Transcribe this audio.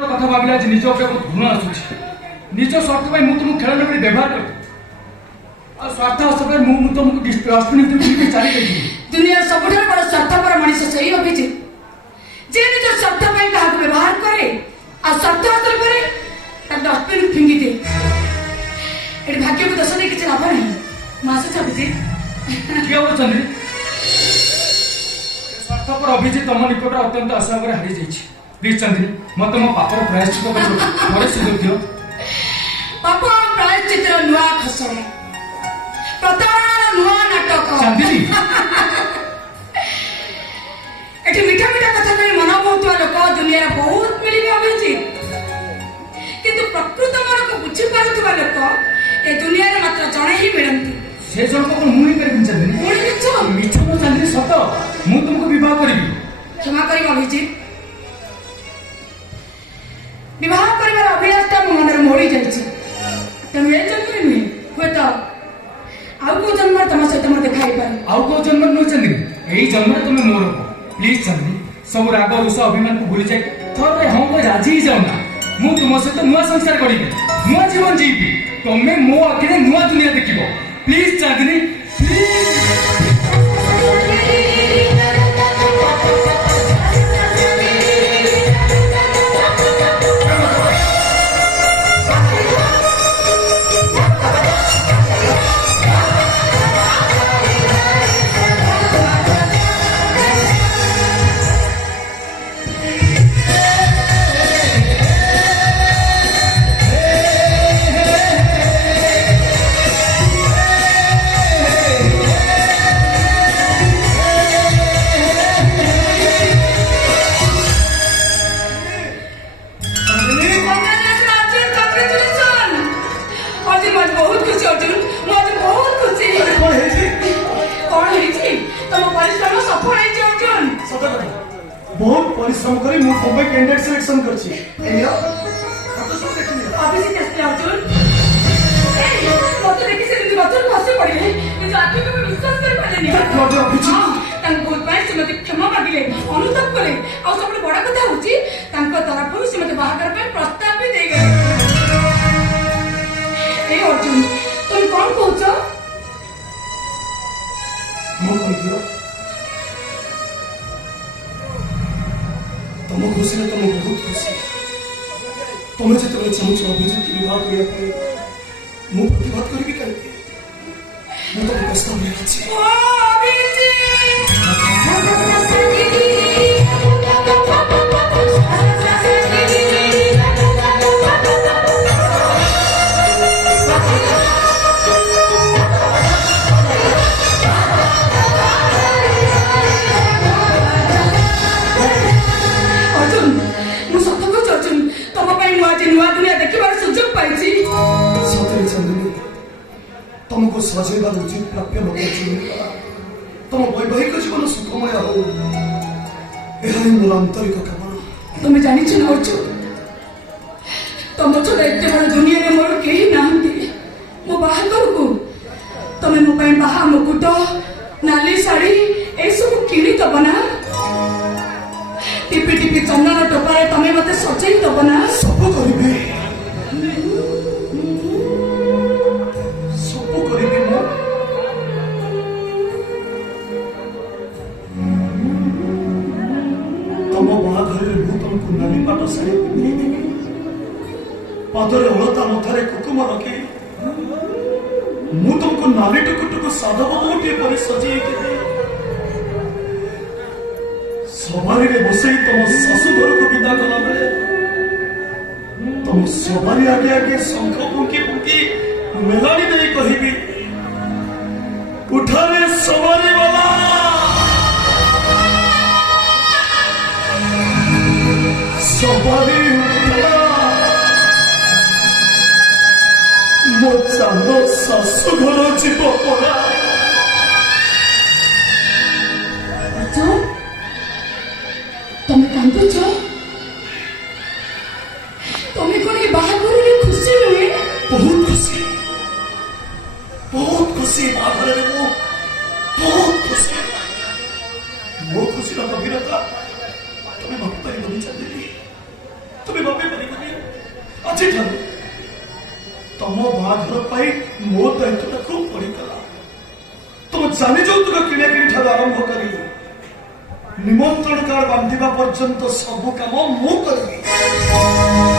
କଥା ଭାବିଲା ଯେ ନିଜ ଉପରେ ବହୁତ ଘୃଣା ଆସୁଛି। ନିଜ ସ୍ୱାର୍ଥ ପାଇଁ ମୁଁ ତୁମକୁ ଖେଳନା କରି ବ୍ୟବହାର କଲି ଆଉ ସ୍ୱାର୍ଥ ହାସଲ ମୁଁ ତୁମକୁ ଡଷ୍ଟବିନ୍ ଭିତରେ ଚାଲି ଯାଇଥିଲି। ଦୁନିଆର ସବୁଠାରୁ ବଡ଼ ସ୍ୱାର୍ଥପର ମଣିଷ ସେଇ ଅଭିଜିତ ଯେ ନିଜ ସ୍ୱାର୍ଥ ପାଇଁ କାହାକୁ ବ୍ୟବହାର କରେ ଆଉ ସ୍ୱାର୍ଥ ହାସଲ করে ତାକୁ ଡଷ୍ଟବିନ୍ ଫିଙ୍ଗି ଦିଏ। ଏଠି ଭାଗ୍ୟକୁ ଦୋଷ ଦେଇ କିଛି ଲାଭ ନାହିଁ। ମୁଁ ଆସୁଛି ଅଭିଜିତ। କିଏ ଅଛନ୍ତି? ସ୍ୱାର୍ଥପର ଅଭିଜିତ ତମ ନିକଟରେ ଅତ୍ୟନ୍ତ ଅସହାୟରେ ହାରି ଯାଇଛି। ପ୍ଲିଜ ଚାନ୍ଦିନୀ ମତେ ମୋ ପାପର ପ୍ରାୟଶ୍ଚିତ ପରେ ସୁଯୋଗ ଦିଅ। ପାପ ପ୍ରାୟଶ୍ଚିତର ନୂଆ ଖସଡ଼ା, ପ୍ରତାରଣାର ନୂଆ ନାଟକ। ଚାନ୍ଦିନୀ ଏଠି ମିଠା ମିଠା କଥା କହି ମନ ବହୁଥିବା ଲୋକ ଦୁନିଆରେ ବହୁତ ମିଳିବେ ଅଭିଜିତ, କିନ୍ତୁ ପ୍ରକୃତ ମନକୁ ବୁଝିପାରୁଥିବା ଲୋକ ଏ ଦୁନିଆରେ ମାତ୍ର ଜଣେ ହିଁ ମିଳନ୍ତି। ସେ ଜଣକ ମୁଁ ହିଁ କରିବି ଚାନ୍ଦିନୀ। ପୁଣି ମିଛ ମିଛ ମୋ ଚାନ୍ଦିନୀ ସତ। ମୁଁ ତୁମକୁ ବିବାହ କରିବି। କ୍ଷମା କରିବ ଅଭିଜିତ, ବିବାହ କରିବାର ଅଭିଳାଷଟା ମୋ ମନରେ ମୋଡ଼ି ଯାଇଛି। ତେଣୁ ଏ ଜନ୍ମରେ ନୁହେଁ, ହୁଏତ ଆଉ କୋଉ ଜନ୍ମରେ ତମ ସହିତ ମୋର ଦେଖା ହେଇପାରେ। ଆଉ କୋଉ ଜନ୍ମରେ ନୁହେଁ ଚାନ୍ଦିନୀ, ଏଇ ଜନ୍ମରେ ତମେ ମୋର। ପ୍ଲିଜ ଚାନ୍ଦିନୀ ସବୁ ରାଗ ରୁଷ ଅଭିମାନକୁ ଭୁଲି ଯାଇ ଥରେ ହଁ ମୁଁ ରାଜି ହେଇଯାଉ ନା। ମୁଁ ତୁମ ସହିତ ନୂଆ ସଂସାର କରିବି, ନୂଆ ଜୀବନ ଯିବି। ତମେ ମୋ ଆଖିରେ ନୂଆ ଦୁନିଆ ଦେଖିବ। Please Chandini please. बहुत परिश्रम करी मु मुंबई कैंडिडेट सिलेक्शन करछि। एलिया तो सब देखि लिया। अभिजीत असले अर्जुन ए मते देखि से निज गतर खसे पड़िले निज आत्मा को विश्वास कर पालेनी। लगे अभिजीत तांको बहुत पाए से मते क्षमा मागिले, अनुताप कले। आ सबले बडा कथा होची तांको तरफरु से मते बाहागर पे प्रस्ताव भी दे गए। ए अर्जुन तुम कोन कहछ? मो कहियो तुम खुशी ना तुम बहुत खुशी। तुम्हें जो चाहूँ अभिजीत की विवाह करने मुझे प्रतिवाद करी कहीं मुझे कष्ट तुमको सजेवा उचित प्राप्य तुम वैवाहिक जीवन सुखमय हो यह मोर आंतरिक कामना। तुम जानी अर्जुन तुम छड़ा एत बड़ दुनिया में मोर कहीं नहांती। मो बाहागर को तुम मो बाहा मुकुट नाली शाढ़ी ए सब किणी दब ना। टिपी टिपी चंदन टोपारे तुम मत सजाई दब ना। सब करिबे पादरे अलता मथारे कुकुम रखी मु तुमको नाली टुकुटुकु साधव गोटे पर सजे सवारी बसई तुम शाशु घर को विदा कला बेले तुम सवारी आगे आगे शंख फुंकी फुंकी मेलानी दे कहबी उठारे सवारी वाला सवारी मो चांद शाशु घर जीव पड़ा। तुम कांदुच तुम्हें कौन ये बाहागर खुशी नुहे? बहुत खुशी बाहागर बहुत खुशी। मो खुशी गभीरता तुम्हें भाभी पार चाहती तुम्हें भाभी आज तुम बाघर मो दायित्व खूब पड़ीगला तुम जानी जौतुक किणा किणी ठार आरंभ कर निमंत्रण कार्ड बांधा पर्यंत सब कम मु करी